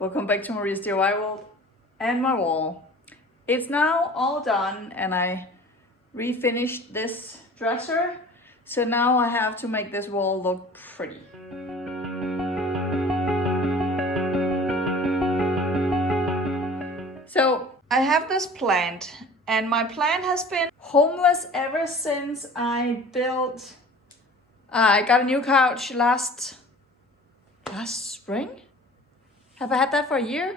Welcome back to Maria's DIY world and my wall. It's now all done and I refinished this dresser. So now I have to make this wall look pretty. So I have this plant and my plant has been homeless ever since I built, I got a new couch last spring. Have I had that for a year?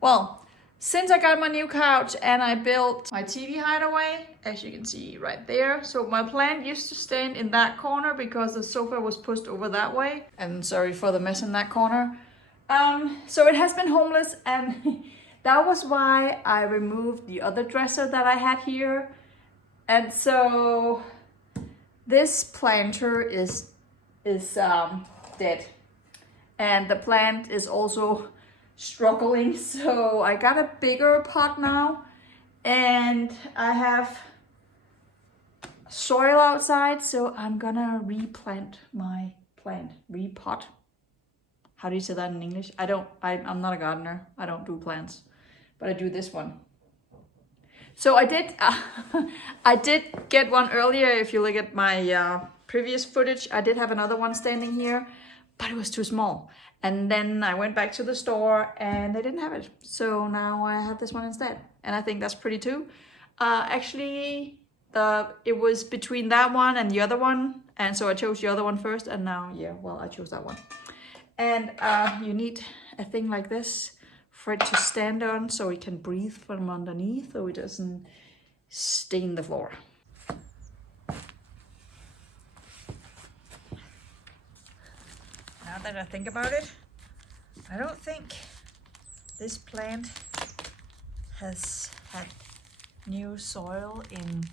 Well, since I got my new couch and I built my TV hideaway, as you can see right there. So my plant used to stand in that corner because the sofa was pushed over that way. And sorry for the mess in that corner. So it has been homeless and that was why I removed the other dresser that I had here. And so this planter is dead. And the plant is also struggling. So I got a bigger pot now and I have soil outside. So I'm gonna replant my plant, repot. How do you say that in English? I'm not a gardener. I don't do plants, but I do this one. So I did get one earlier. If you look at my previous footage, I did have another one standing here, but it was too small. And then I went back to the store and they didn't have it. So now I have this one instead. And I think that's pretty too. Actually, it was between that one and the other one. And so I chose the other one first and now, yeah, well, I chose that one. And you need a thing like this for it to stand on so it can breathe from underneath so it doesn't stain the floor. Now that I think about it, I don't think this plant has had new soil in,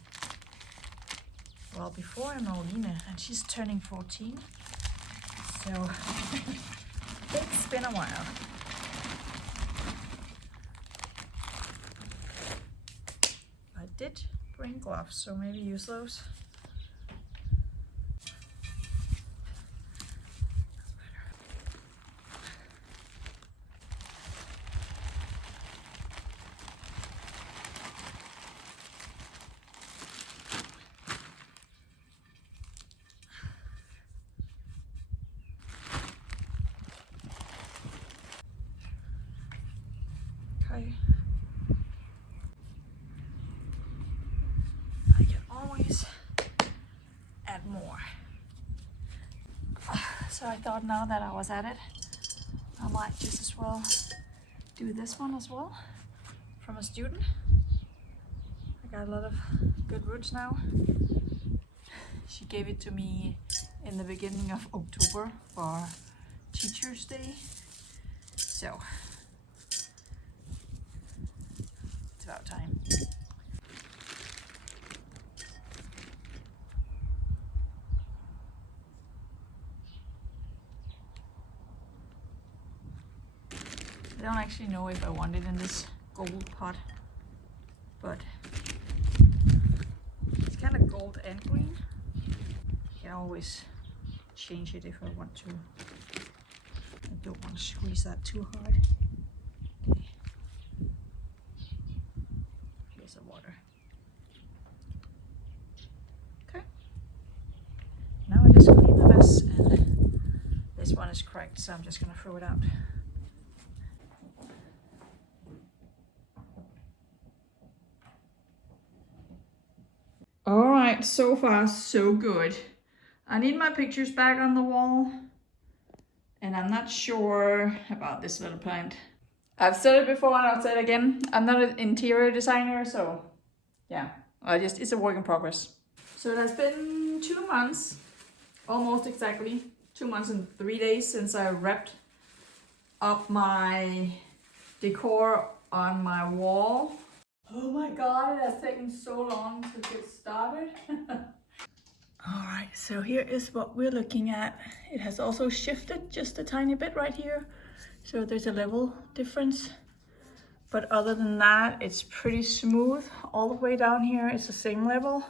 well, before Emolina, and she's turning 14. So it's been a while. I did bring gloves, so maybe use those. I can always add more. So I thought now that I was at it, I might just as well do this one as well from a student. I got a lot of good roots now. She gave it to me in the beginning of October for Teacher's Day. So it's about time. I don't actually know if I want it in this gold pot, but it's kind of gold and green. I can always change it if I want to. I don't want to squeeze that too hard. Okay. Here's the water. Okay. Now I just clean the mess, and this one is cracked, so I'm just gonna throw it out. All right, so far so good. I need my pictures back on the wall and I'm not sure about this little plant. I've said it before and I'll say it again. I'm not an interior designer, so yeah, it's a work in progress. So it has been 2 months, almost exactly 2 months and 3 days since I wrapped up my decor on my wall. Oh my god, it has taken so long to get started. Alright, so here is what we're looking at. It has also shifted just a tiny bit right here. So there's a level difference. But other than that, it's pretty smooth. All the way down here it's the same level.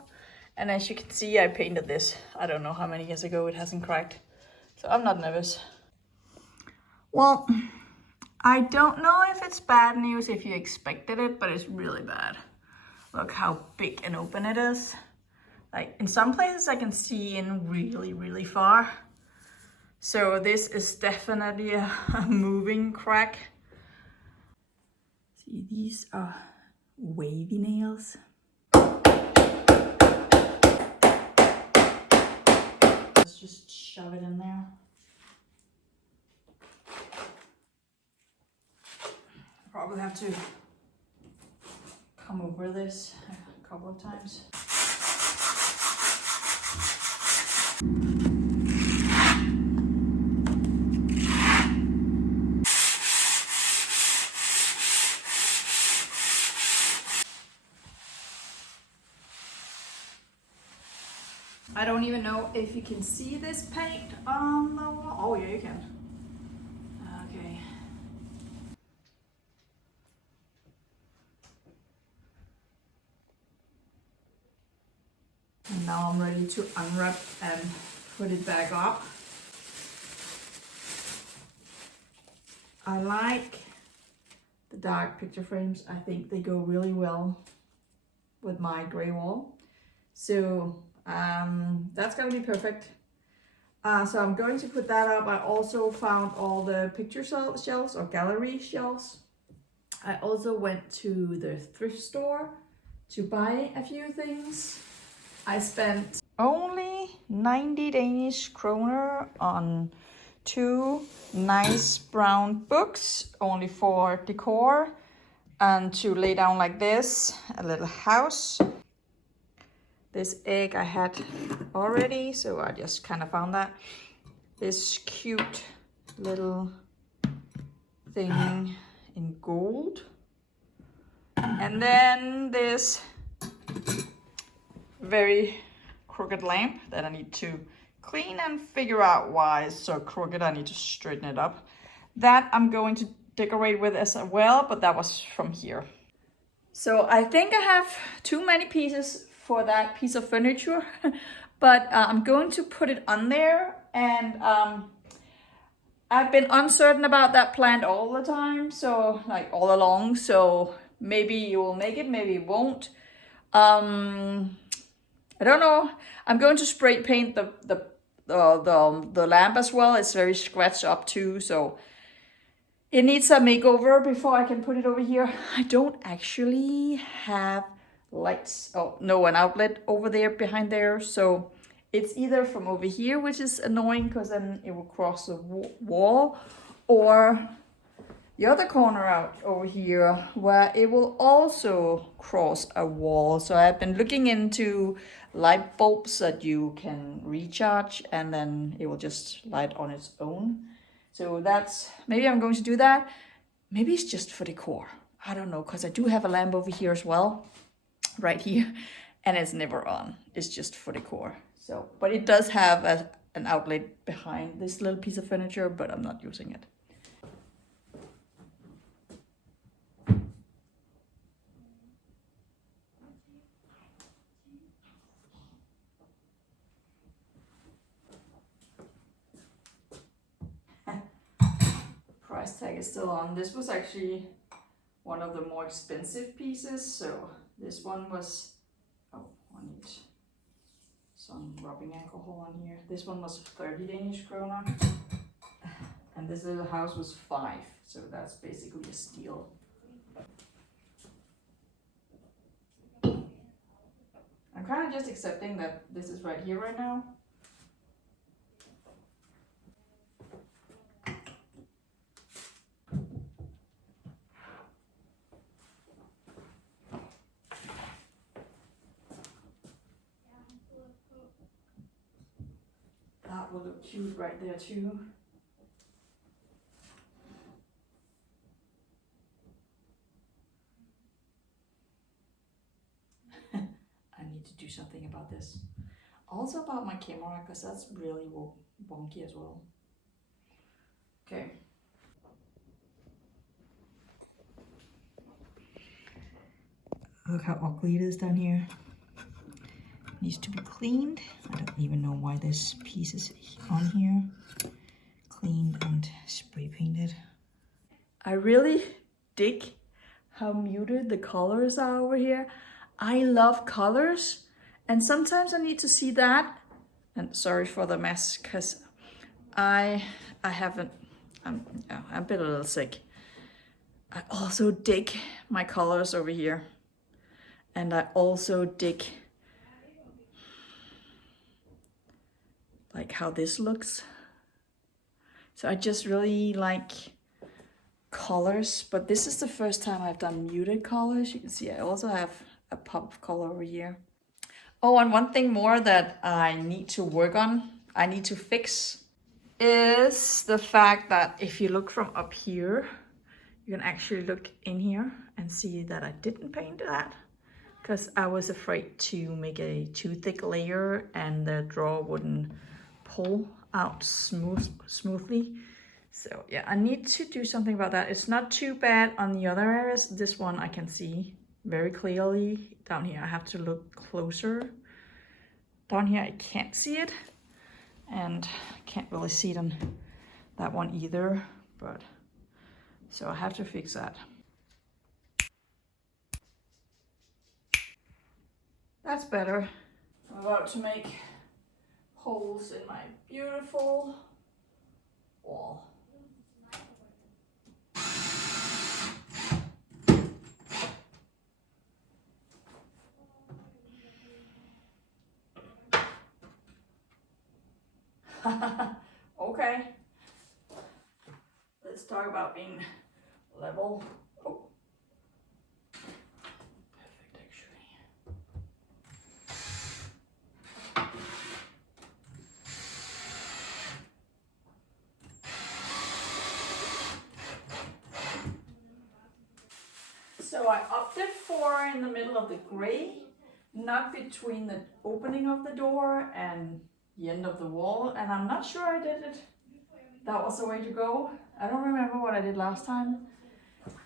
And as you can see, I painted this, I don't know how many years ago. It hasn't cracked. So I'm not nervous. Well, I don't know if it's bad news if you expected it, but it's really bad. Look how big and open it is. Like in some places I can see in really, really far. So this is definitely a moving crack. See, these are wavy nails. Let's just shove it in there. Probably have to come over this a couple of times. I don't even know if you can see this paint on the wall. Oh yeah, you can. Okay. And now I'm ready to unwrap and put it back up. I like the dark picture frames. I think they go really well with my gray wall. So that's gonna be perfect. So I'm going to put that up. I also found all the picture shelves or gallery shelves. I also went to the thrift store to buy a few things. I spent only 90 Danish kroner on 2 nice brown books, only for decor, and to lay down like this, a little house. This egg I had already, so I just kind of found that. This cute little thing in gold. And then this very crooked lamp that I need to clean and figure out why it's so crooked. I need to straighten it up. That I'm going to decorate with as well, but that was from here. So I think I have too many pieces for that piece of furniture, but I'm going to put it on there. And I've been uncertain about that plant all the time, so like all along. So maybe you will make it, maybe it won't. I don't know. I'm going to spray paint the lamp as well. It's very scratched up too, so it needs a makeover before I can put it over here. I don't actually have lights. Oh no, an outlet over there behind there. So it's either from over here, which is annoying because then it will cross the wall, or the other corner out over here where it will also cross a wall. So I've been looking into light bulbs that you can recharge and then it will just light on its own. So that's, maybe I'm going to do that. Maybe it's just for decor. I don't know, because I do have a lamp over here as well, right here, and it's never on. It's just for decor. So, but it does have an outlet behind this little piece of furniture, but I'm not using it. Price tag is still on. This was actually one of the more expensive pieces. So this one was, oh, I need some rubbing alcohol on here. This one was 30 Danish kroner. And this little house was 5. So that's basically a steal. I'm kind of just accepting that this is right here right now. That will look cute right there too. I need to do something about this. Also about my camera, because that's really wonky as well. Okay. Look how ugly it is down here. Needs to be cleaned. I don't even know why this piece is on here. Cleaned and spray painted. I really dig how muted the colors are over here. I love colors, and sometimes I need to see that. And sorry for the mess, because I haven't, I'm a bit a little sick. I also dig my colors over here. And I also dig like how this looks. So I just really like colors, but this is the first time I've done muted colors. You can see I also have a pop of color over here. Oh, and one thing more that I need to work on, I need to fix, is the fact that if you look from up here, you can actually look in here and see that I didn't paint that, because I was afraid to make a too thick layer and the drawer wouldn't pull out smoothly. So yeah, I need to do something about that. It's not too bad on the other areas. This one I can see very clearly. Down here I have to look closer. Down here I can't see it, and I can't really see it on that one either, but so I have to fix that. That's better. I'm about to make holes in my beautiful wall. Okay. Let's talk about being level. Oh. Perfect, actually. So I opted for in the middle of the gray, not between the opening of the door and the end of the wall, and I'm not sure I did it. That was the way to go. I don't remember what I did last time.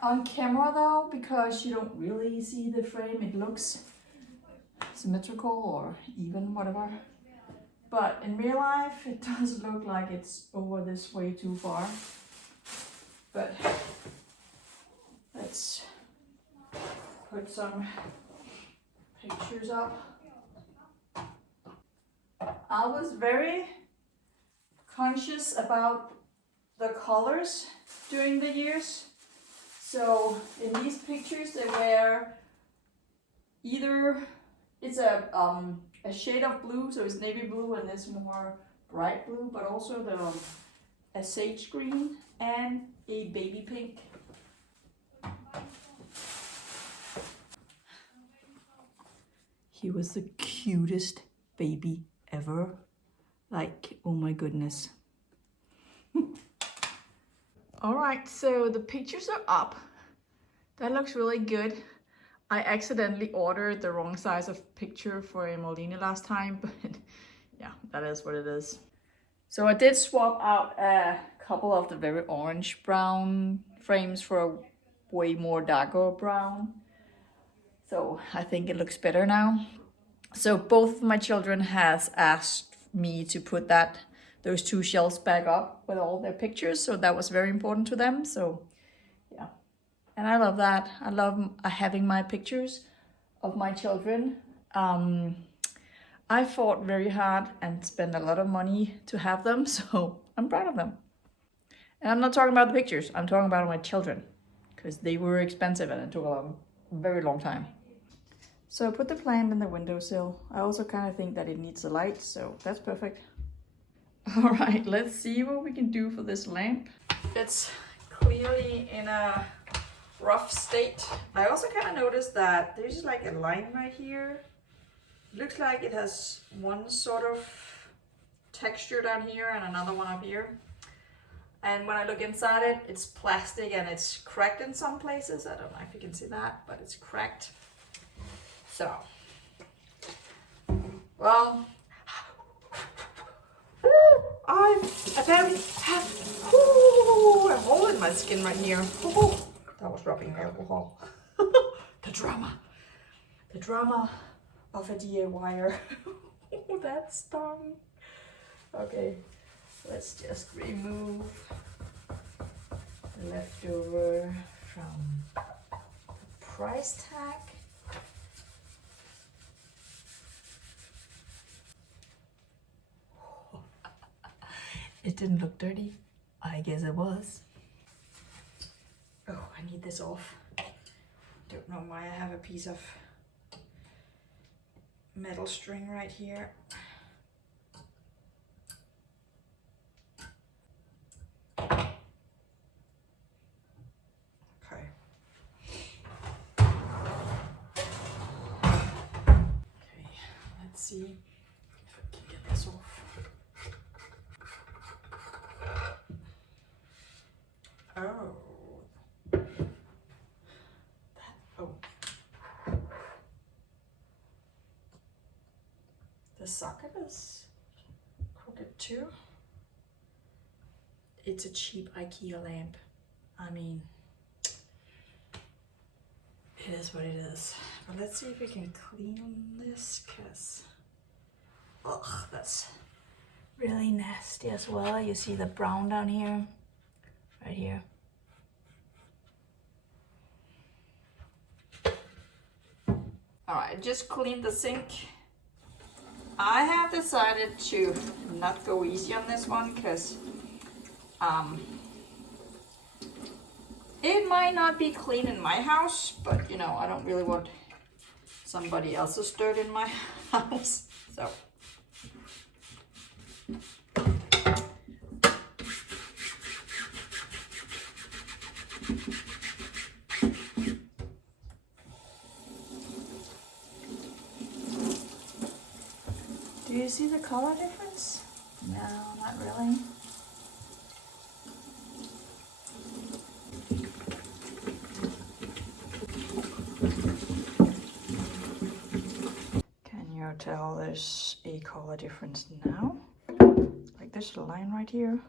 On camera though, because you don't really see the frame, it looks symmetrical or even, whatever. But in real life, it does look like it's over this way too far. But let's put some pictures up. I was very conscious about the colors during the years. So in these pictures, they were either, it's a shade of blue, so it's navy blue, and it's more bright blue, but also a sage green and a baby pink. He was the cutest baby ever. Like, oh my goodness. All right, so the pictures are up. That looks really good. I accidentally ordered the wrong size of picture for a Molini last time, but yeah, that is what it is. So I did swap out a couple of the very orange brown frames for a way more darker brown. So I think it looks better now. So both of my children has asked me to put those two shelves back up with all their pictures. So that was very important to them. So yeah, and I love that. I love having my pictures of my children. I fought very hard and spent a lot of money to have them. So I'm proud of them. And I'm not talking about the pictures. I'm talking about my children, because they were expensive and it took a very long time. So I put the plant in the windowsill. I also kind of think that it needs a light, so that's perfect. All right, let's see what we can do for this lamp. It's clearly in a rough state. I also kind of noticed that there's like a line right here. It looks like it has one sort of texture down here and another one up here. And when I look inside it, it's plastic and it's cracked in some places. I don't know if you can see that, but it's cracked. So, well, I'm holding my skin right here. That was rubbing alcohol. The drama of a DIYer. That stung. Okay, let's just remove leftover from the price tag. It didn't look dirty. I guess it was. Oh, I need this off. Don't know why I have a piece of metal string right here. Okay. Okay, let's see if I can get this off. Oh. The socket is crooked too. It's a cheap IKEA lamp. I mean, it is what it is. But let's see if we can clean this, cause ugh, that's really nasty as well. You see the brown down here, right here. All right, just cleaned the sink. I have decided to not go easy on this one because it might not be clean in my house, but you know, I don't really want somebody else's dirt in my house. So do you see the color difference? No, not really. Can you tell there's a color difference now? Like there's a line right here.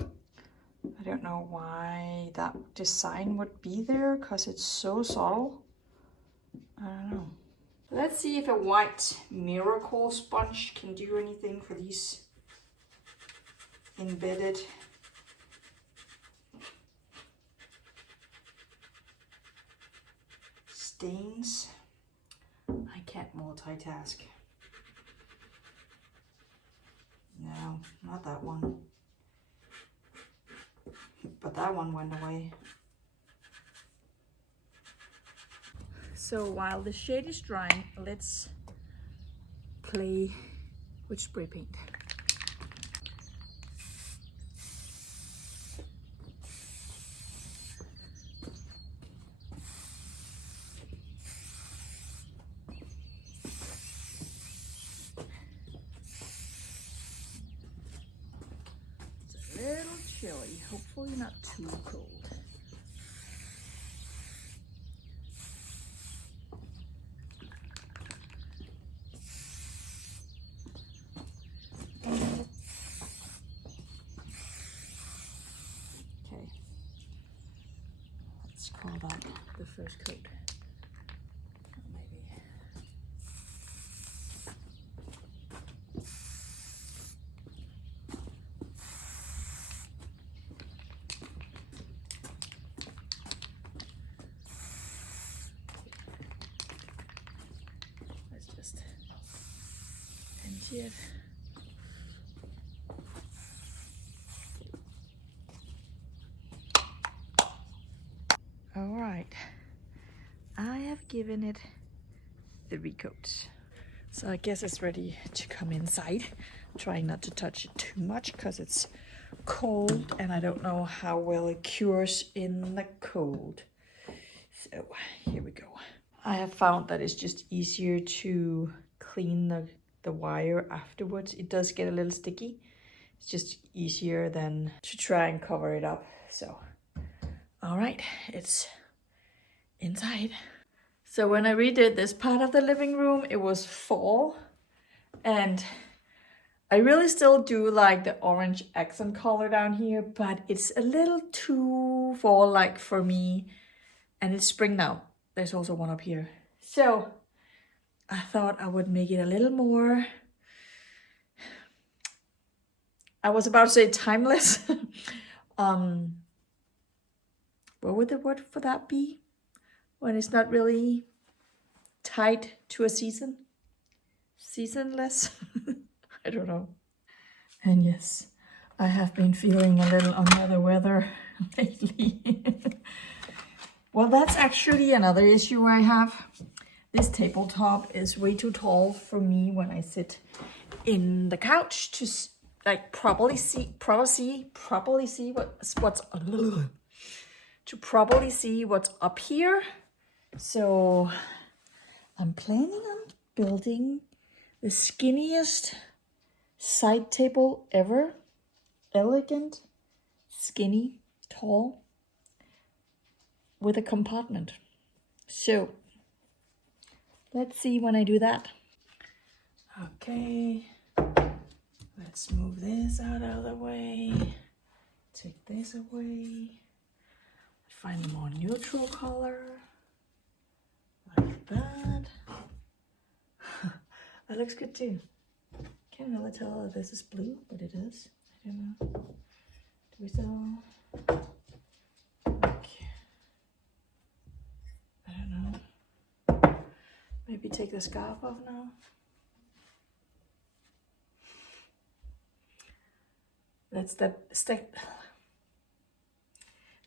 I don't know why that design would be there because it's so subtle. I don't know. Let's see if a white miracle sponge can do anything for these embedded stains. I can't multitask. No, not that one. But that one went away. So while the shade is drying, let's play with spray paint. It's a little chilly, hopefully not too cold. Call that the first coat. Maybe. Let's just empty it. All right, I have given it 3 coats. So I guess it's ready to come inside. Trying not to touch it too much because it's cold and I don't know how well it cures in the cold. So here we go. I have found that it's just easier to clean the wire afterwards. It does get a little sticky. It's just easier than to try and cover it up. So all right, it's inside. So when I redid this part of the living room, it was fall. And I really still do like the orange accent color down here, but it's a little too fall-like for me. And it's spring now. There's also one up here. So I thought I would make it a little more I was about to say timeless. What would the word for that be? When it's not really tied to a season? Seasonless? I don't know. And yes, I have been feeling a little under the weather lately. Well, that's actually another issue I have. This tabletop is way too tall for me when I sit in the couch to like properly see what's up here. So I'm planning on building the skinniest side table ever. Elegant, skinny, tall, with a compartment. So let's see when I do that. Okay, let's move this out of the way. Take this away. Find a more neutral color. Like that. That looks good too. Can't really tell if this is blue, but it is. I don't know. Do we still? Okay. I don't know. Maybe take the scarf off now. That's that step.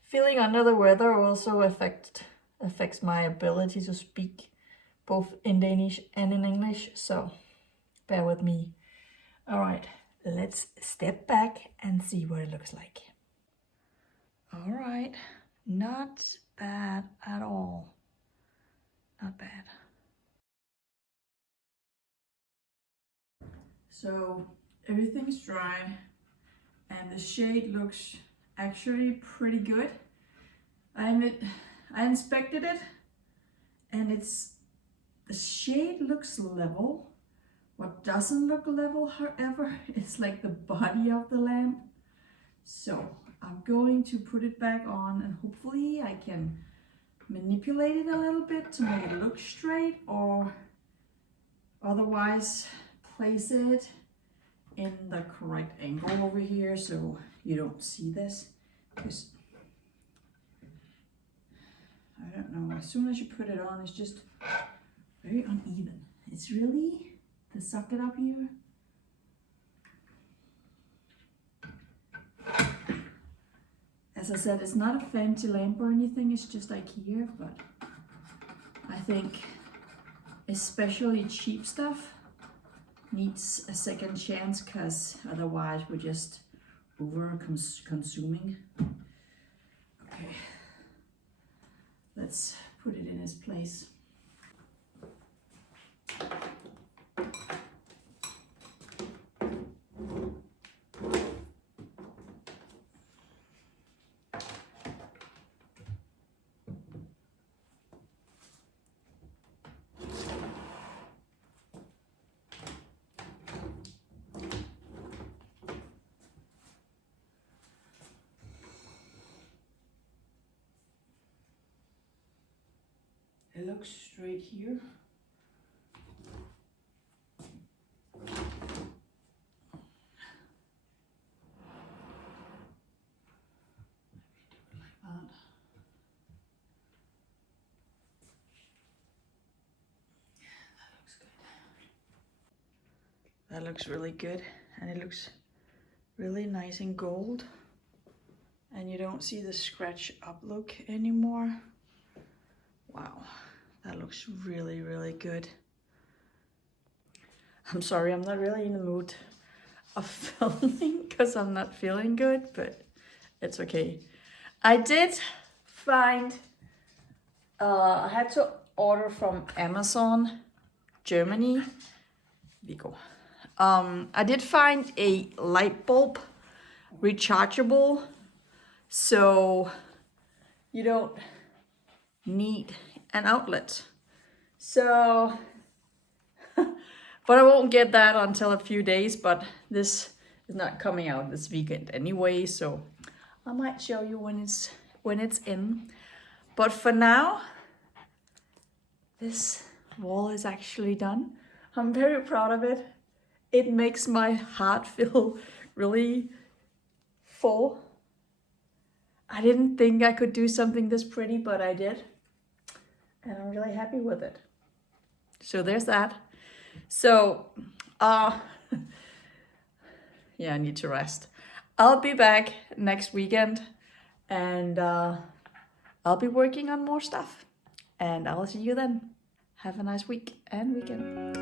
Feeling under the weather also affects my ability to speak both in Danish and in English, so bear with me. All right, let's step back and see what it looks like. All right, not bad at all. Not bad. So everything's dry and the shade looks actually pretty good. I inspected it and the shade looks level. What doesn't look level, however, is like the body of the lamp. So I'm going to put it back on and hopefully I can manipulate it a little bit to make it look straight, or otherwise place it in the correct angle over here so you don't see this. Because I don't know, as soon as you put it on, it's just very uneven. It's really the socket up here. As I said, it's not a fancy lamp or anything, it's just IKEA, but I think especially cheap stuff needs a second chance, because otherwise we're just consuming. Okay, let's put it in its place. It looks straight here. That looks really good, and it looks really nice in gold, and you don't see the scratch up look anymore. Wow, that looks really, really good. I'm sorry, I'm not really in the mood of filming because I'm not feeling good, but it's okay. I did find, I had to order from Amazon, Germany. Vigo. I did find a light bulb, rechargeable, so you don't need an outlet. So, but I won't get that until a few days, but this is not coming out this weekend anyway, so I might show you when it's in. But for now, this wall is actually done. I'm very proud of it. It makes my heart feel really full. I didn't think I could do something this pretty, but I did. And I'm really happy with it. So there's that. So, yeah, I need to rest. I'll be back next weekend and I'll be working on more stuff. And I'll see you then. Have a nice week and weekend.